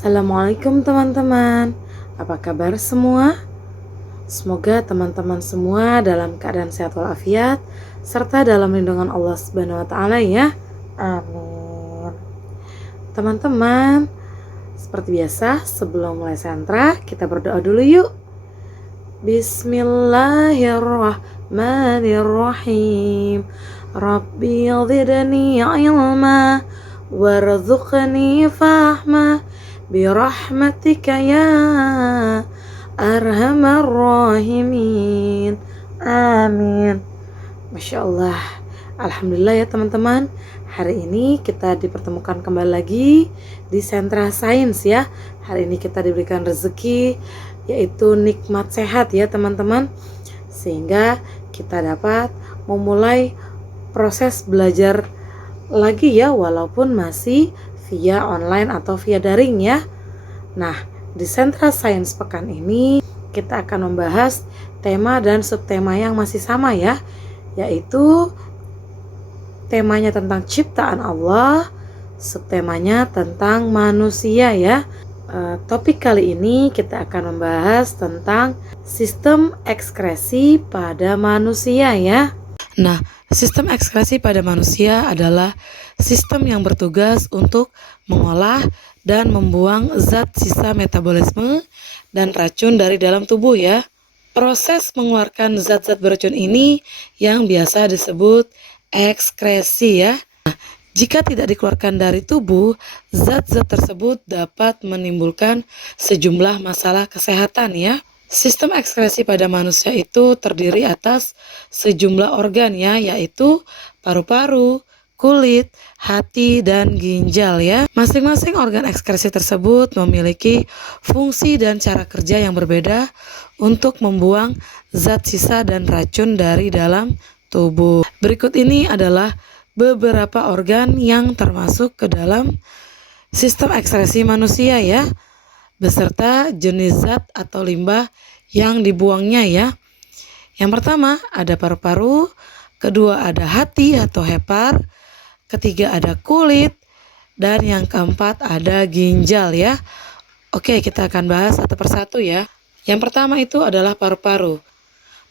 Assalamualaikum teman-teman. Apa kabar semua? Semoga teman-teman semua dalam keadaan sehat walafiat serta dalam lindungan Allah Subhanahu wa taala ya. Amin. Teman-teman, seperti biasa sebelum mulai sentra kita berdoa dulu yuk. Bismillahirrahmanirrahim. Rabbi zidni ilma warzuqni fahma birahmatika ya arhamar rahimin. Amin. Masya Allah. Alhamdulillah ya teman-teman. Hari ini kita dipertemukan kembali lagi di Sentra Sains ya. Hari ini kita diberikan rezeki yaitu nikmat sehat ya teman-teman, sehingga kita dapat memulai proses belajar lagi ya, walaupun masih via online atau via daring ya. Nah, di Sentra Sains pekan ini kita akan membahas tema dan subtema yang masih sama ya, yaitu temanya tentang ciptaan Allah, subtemanya tentang manusia ya. Topik kali ini kita akan membahas tentang sistem ekskresi pada manusia ya. Nah, sistem ekskresi pada manusia adalah sistem yang bertugas untuk mengolah dan membuang zat sisa metabolisme dan racun dari dalam tubuh ya. Proses mengeluarkan zat-zat beracun ini yang biasa disebut ekskresi ya. Jika tidak dikeluarkan dari tubuh, zat-zat tersebut dapat menimbulkan sejumlah masalah kesehatan ya. Sistem ekskresi pada manusia itu terdiri atas sejumlah organ ya, yaitu paru-paru, kulit, hati, dan ginjal ya. Masing-masing organ ekskresi tersebut memiliki fungsi dan cara kerja yang berbeda untuk membuang zat sisa dan racun dari dalam tubuh. Berikut ini adalah beberapa organ yang termasuk ke dalam sistem ekskresi manusia ya, beserta jenis zat atau limbah yang dibuangnya ya. Yang pertama ada paru-paru, kedua ada hati atau hepar, ketiga ada kulit, dan yang keempat ada ginjal ya. Oke, kita akan bahas satu persatu ya. Yang pertama itu adalah paru-paru.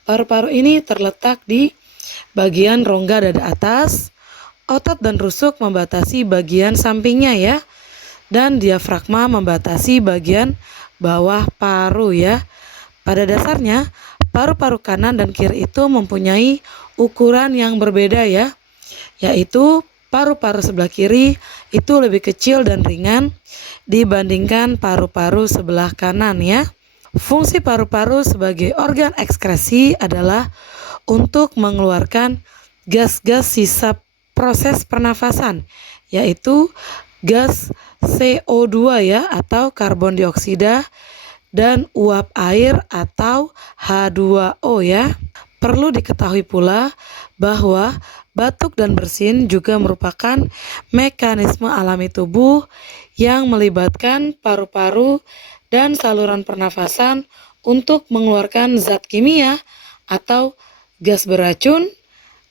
Paru-paru ini terletak di bagian rongga dada atas. Otot dan rusuk membatasi bagian sampingnya ya, dan diafragma membatasi bagian bawah paru ya. Pada dasarnya, paru-paru kanan dan kiri itu mempunyai ukuran yang berbeda ya, yaitu paru-paru sebelah kiri itu lebih kecil dan ringan dibandingkan paru-paru sebelah kanan ya. Fungsi paru-paru sebagai organ ekskresi adalah untuk mengeluarkan gas-gas sisa proses pernafasan, yaitu gas CO2 ya atau karbon dioksida, dan uap air atau H2O ya. Perlu diketahui pula bahwa batuk dan bersin juga merupakan mekanisme alami tubuh yang melibatkan paru-paru dan saluran pernafasan untuk mengeluarkan zat kimia atau gas beracun,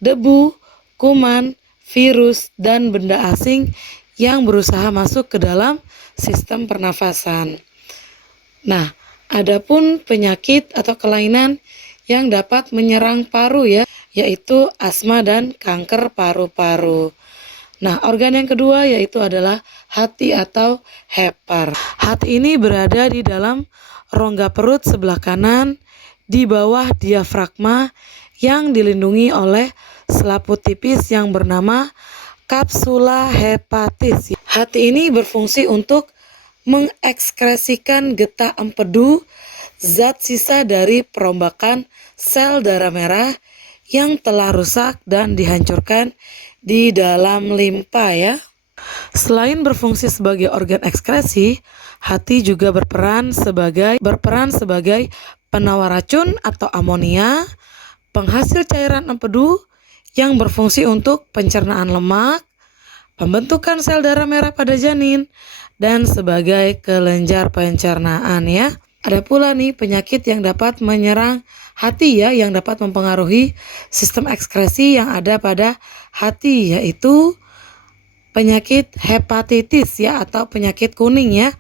debu, kuman, virus, dan benda asing yang berusaha masuk ke dalam sistem pernafasan. Nah, adapun penyakit atau kelainan yang dapat menyerang paru ya, yaitu asma dan kanker paru-paru. Nah, organ yang kedua yaitu adalah hati atau hepar. Hati ini berada di dalam rongga perut sebelah kanan di bawah diafragma yang dilindungi oleh selaput tipis yang bernama kapsula hepatis. Hati ini berfungsi untuk mengekskresikan getah empedu, zat sisa dari perombakan sel darah merah yang telah rusak dan dihancurkan di dalam limpa ya. Selain berfungsi sebagai organ ekskresi, hati juga berperan sebagai penawar racun atau amonia, penghasil cairan empedu yang berfungsi untuk pencernaan lemak, pembentukan sel darah merah pada janin, dan sebagai kelenjar pencernaan ya. Ada pula nih penyakit yang dapat menyerang hati ya, yang dapat mempengaruhi sistem ekskresi yang ada pada hati, yaitu penyakit hepatitis ya atau penyakit kuning ya.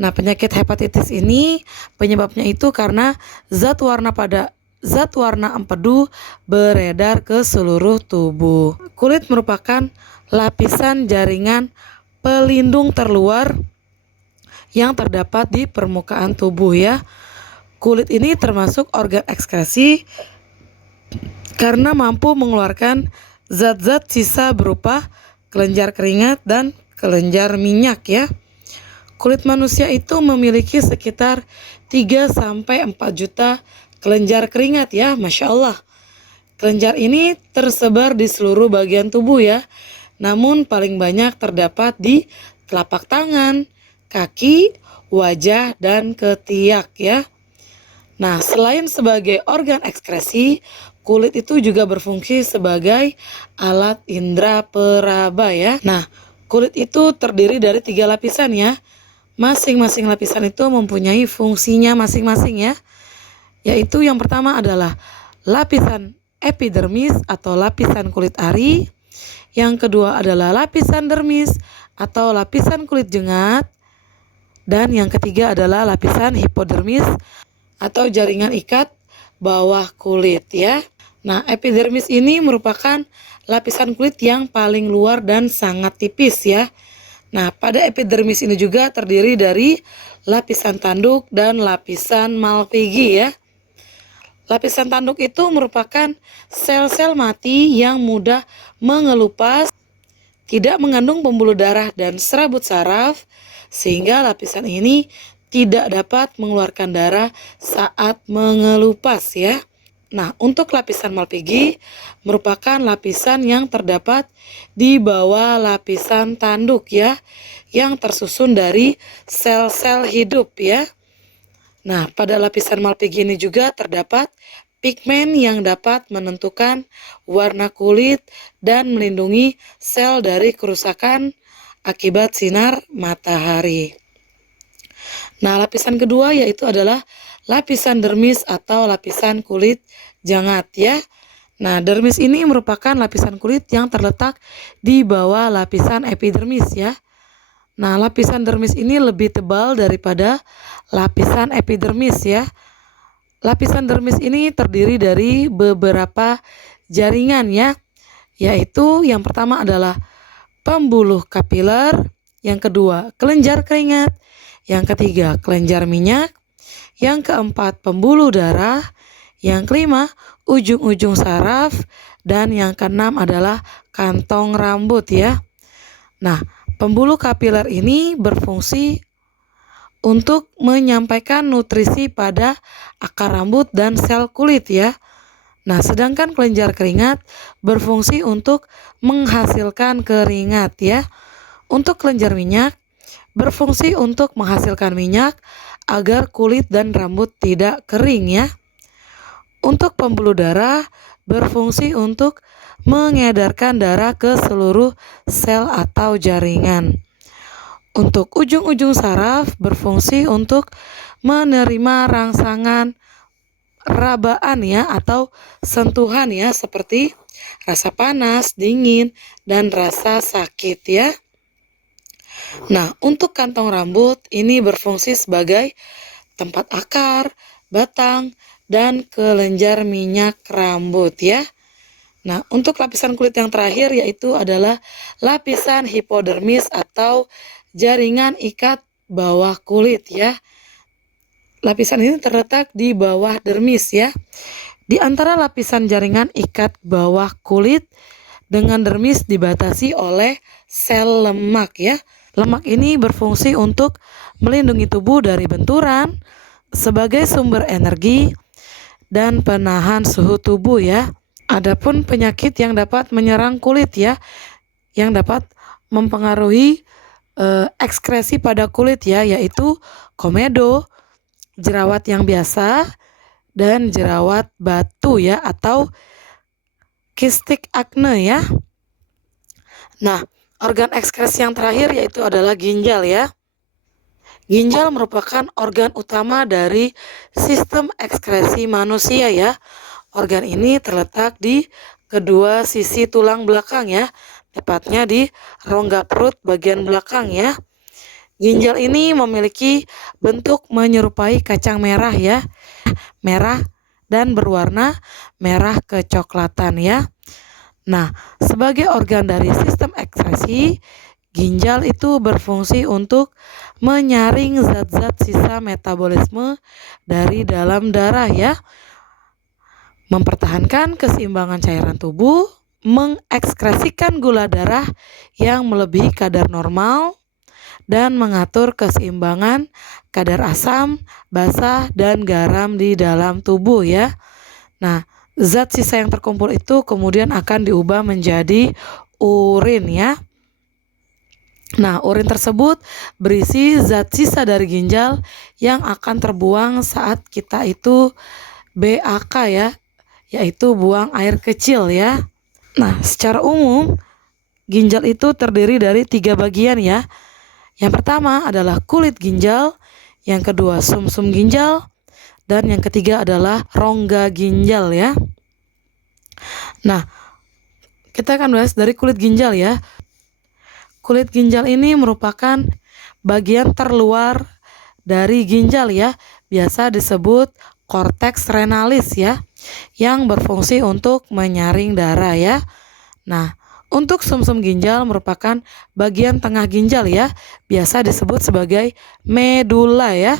Nah, penyakit hepatitis ini penyebabnya itu karena zat warna empedu beredar ke seluruh tubuh. Kulit merupakan lapisan jaringan pelindung terluar yang terdapat di permukaan tubuh ya. Kulit ini termasuk organ ekskresi karena mampu mengeluarkan zat-zat sisa berupa kelenjar keringat dan kelenjar minyak ya. Kulit manusia itu memiliki sekitar 3-4 juta kelenjar keringat ya, Masya Allah. Kelenjar ini tersebar di seluruh bagian tubuh ya, namun paling banyak terdapat di telapak tangan, kaki, wajah, dan ketiak ya. Nah, selain sebagai organ ekskresi, kulit itu juga berfungsi sebagai alat indera peraba ya. Nah, kulit itu terdiri dari 3 lapisan ya. Masing-masing lapisan itu mempunyai fungsinya masing-masing ya. Yaitu yang pertama adalah lapisan epidermis atau lapisan kulit ari. Yang kedua adalah lapisan dermis atau lapisan kulit jengat. Dan yang ketiga adalah lapisan hipodermis atau jaringan ikat bawah kulit ya. Nah, epidermis ini merupakan lapisan kulit yang paling luar dan sangat tipis ya. Nah, pada epidermis ini juga terdiri dari lapisan tanduk dan lapisan Malpighi ya. Lapisan tanduk itu merupakan sel-sel mati yang mudah mengelupas, tidak mengandung pembuluh darah dan serabut saraf, sehingga lapisan ini tidak dapat mengeluarkan darah saat mengelupas ya. Nah, untuk lapisan Malpighi merupakan lapisan yang terdapat di bawah lapisan tanduk ya, yang tersusun dari sel-sel hidup ya. Nah, pada lapisan Malpighi ini juga terdapat pigmen yang dapat menentukan warna kulit dan melindungi sel dari kerusakan akibat sinar matahari. Nah, lapisan kedua yaitu adalah lapisan dermis atau lapisan kulit jengat ya. Nah, dermis ini merupakan lapisan kulit yang terletak di bawah lapisan epidermis ya. Nah, lapisan dermis ini lebih tebal daripada lapisan epidermis ya. Lapisan dermis ini terdiri dari beberapa jaringan ya. Yaitu yang pertama adalah pembuluh kapiler, yang kedua kelenjar keringat, yang ketiga kelenjar minyak, yang keempat pembuluh darah, yang kelima ujung-ujung saraf, dan yang keenam adalah kantong rambut ya. Nah, pembuluh kapiler ini berfungsi untuk menyampaikan nutrisi pada akar rambut dan sel kulit ya. Nah, sedangkan kelenjar keringat berfungsi untuk menghasilkan keringat ya. Untuk kelenjar minyak berfungsi untuk menghasilkan minyak agar kulit dan rambut tidak kering ya. Untuk pembuluh darah berfungsi untuk mengedarkan darah ke seluruh sel atau jaringan. Untuk ujung-ujung saraf berfungsi untuk menerima rangsangan rabaan ya atau sentuhan ya, seperti rasa panas, dingin, dan rasa sakit ya. Nah, untuk kantong rambut ini berfungsi sebagai tempat akar, batang, dan kelenjar minyak rambut ya. Nah, untuk lapisan kulit yang terakhir yaitu adalah lapisan hipodermis atau jaringan ikat bawah kulit ya. Lapisan ini terletak di bawah dermis ya. Di antara lapisan jaringan ikat bawah kulit dengan dermis dibatasi oleh sel lemak ya. Lemak ini berfungsi untuk melindungi tubuh dari benturan, sebagai sumber energi, dan penahan suhu tubuh ya. Adapun penyakit yang dapat menyerang kulit ya, yang dapat mempengaruhi ekskresi pada kulit ya, yaitu komedo, jerawat yang biasa, dan jerawat batu ya, atau kistik akne ya. Nah, organ ekskresi yang terakhir yaitu adalah ginjal ya. Ginjal merupakan organ utama dari sistem ekskresi manusia ya. Organ ini terletak di kedua sisi tulang belakang ya, tepatnya di rongga perut bagian belakang ya. Ginjal ini memiliki bentuk menyerupai kacang merah ya, merah dan berwarna merah kecoklatan ya. Nah, sebagai organ dari sistem ekskresi, ginjal itu berfungsi untuk menyaring zat-zat sisa metabolisme dari dalam darah ya, mempertahankan keseimbangan cairan tubuh, mengekskresikan gula darah yang melebihi kadar normal, dan mengatur keseimbangan kadar asam, basa, dan garam di dalam tubuh ya. Nah, zat sisa yang terkumpul itu kemudian akan diubah menjadi urin ya. Nah, urin tersebut berisi zat sisa dari ginjal yang akan terbuang saat kita itu BAK ya, yaitu buang air kecil ya. Nah, secara umum ginjal itu terdiri dari 3 bagian ya. Yang pertama adalah kulit ginjal, yang kedua sumsum ginjal, dan yang ketiga adalah rongga ginjal ya. Nah, kita akan bahas dari kulit ginjal ya. Kulit ginjal ini merupakan bagian terluar dari ginjal ya, biasa disebut korteks renalis ya, yang berfungsi untuk menyaring darah ya. Nah, untuk sumsum ginjal merupakan bagian tengah ginjal ya, biasa disebut sebagai medula ya,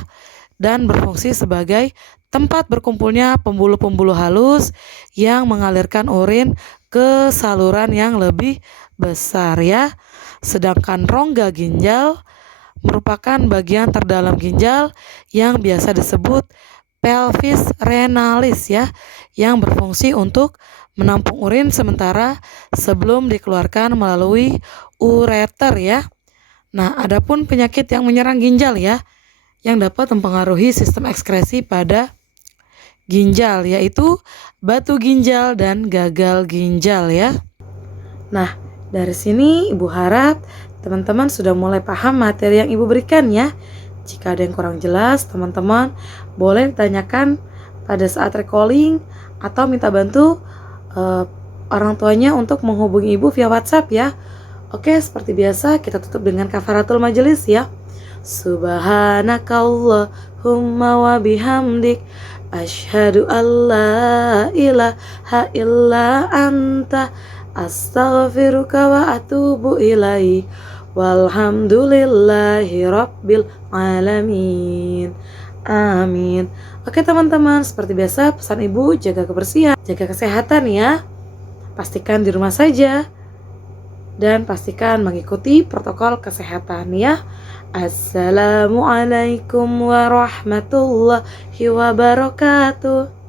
dan berfungsi sebagai tempat berkumpulnya pembuluh-pembuluh halus yang mengalirkan urin ke saluran yang lebih besar ya. Sedangkan rongga ginjal merupakan bagian terdalam ginjal yang biasa disebut pelvis renalis ya, yang berfungsi untuk menampung urin sementara sebelum dikeluarkan melalui ureter ya. Nah, adapun penyakit yang menyerang ginjal ya, yang dapat mempengaruhi sistem ekskresi pada ginjal, yaitu batu ginjal dan gagal ginjal ya. Nah, dari sini Ibu harap teman-teman sudah mulai paham materi yang Ibu berikan ya. Jika ada yang kurang jelas, teman-teman boleh ditanyakan pada saat recalling atau minta bantu orang tuanya untuk menghubungi Ibu via WhatsApp ya. Oke, seperti biasa kita tutup dengan kafaratul majelis ya. Subhanakallahumma wa bihamdik asyhadu alla ilaha illa anta astaghfiruka wa atubu ilaik. Walhamdulillahi rabbil alamin. Amin. Oke teman-teman, seperti biasa pesan Ibu, jaga kebersihan, jaga kesehatan ya. Pastikan di rumah saja dan pastikan mengikuti protokol kesehatan ya. Assalamualaikum warahmatullahi wabarakatuh.